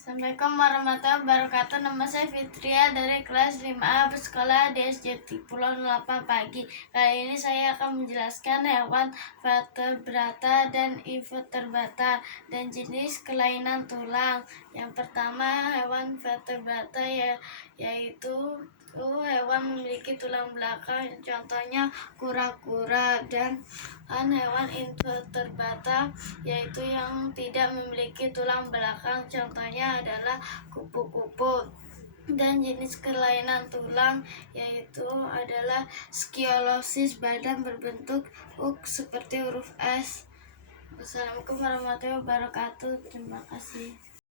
Assalamualaikum warahmatullahi wabarakatuh. Nama saya Fitria dari kelas 5A bersekolah di SDT Pulau 8 Pagi. Kali ini saya akan menjelaskan hewan vertebrata dan invertebrata dan jenis kelainan tulang. Yang pertama, hewan vertebrata yaitu hewan memiliki tulang belakang, contohnya kura-kura, dan hewan invertebrata yaitu yang tidak memiliki tulang belakang, contohnya adalah kupu-kupu. Dan jenis kelainan tulang yaitu adalah skoliyosis, badan berbentuk seperti huruf S. Wassalamualaikum warahmatullahi wabarakatuh. Terima kasih.